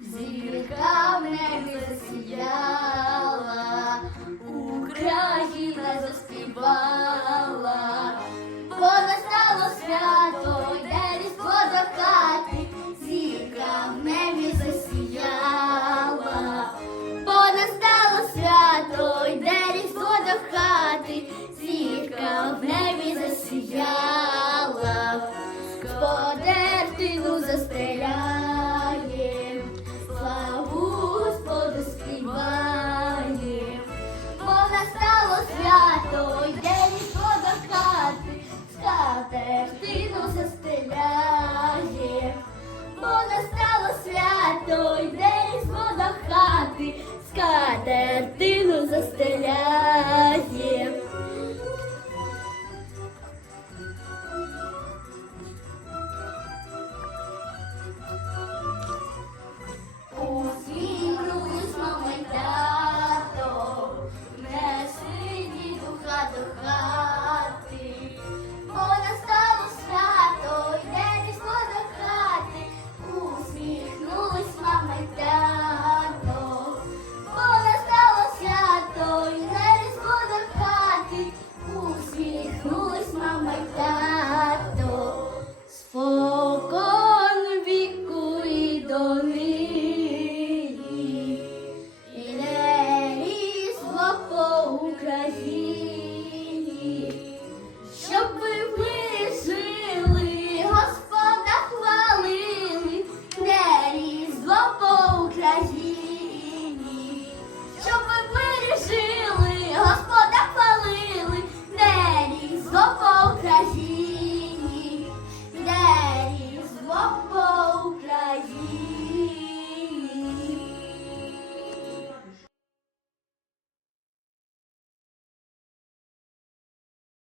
Зірка в небі засіяла, Україна заспівала, бо настало свято, йде різдво до хати, зірка в небі засіяла, бо настало свято, йде різдво до хати, зірка в небі засіяла. застріляє, славу Господу співає, бо настало свято, йде ніхто до хати, з хати штину застеляє, бо настало свято, йде ніхто до хати, з хати штину застеляє. Ibrahim.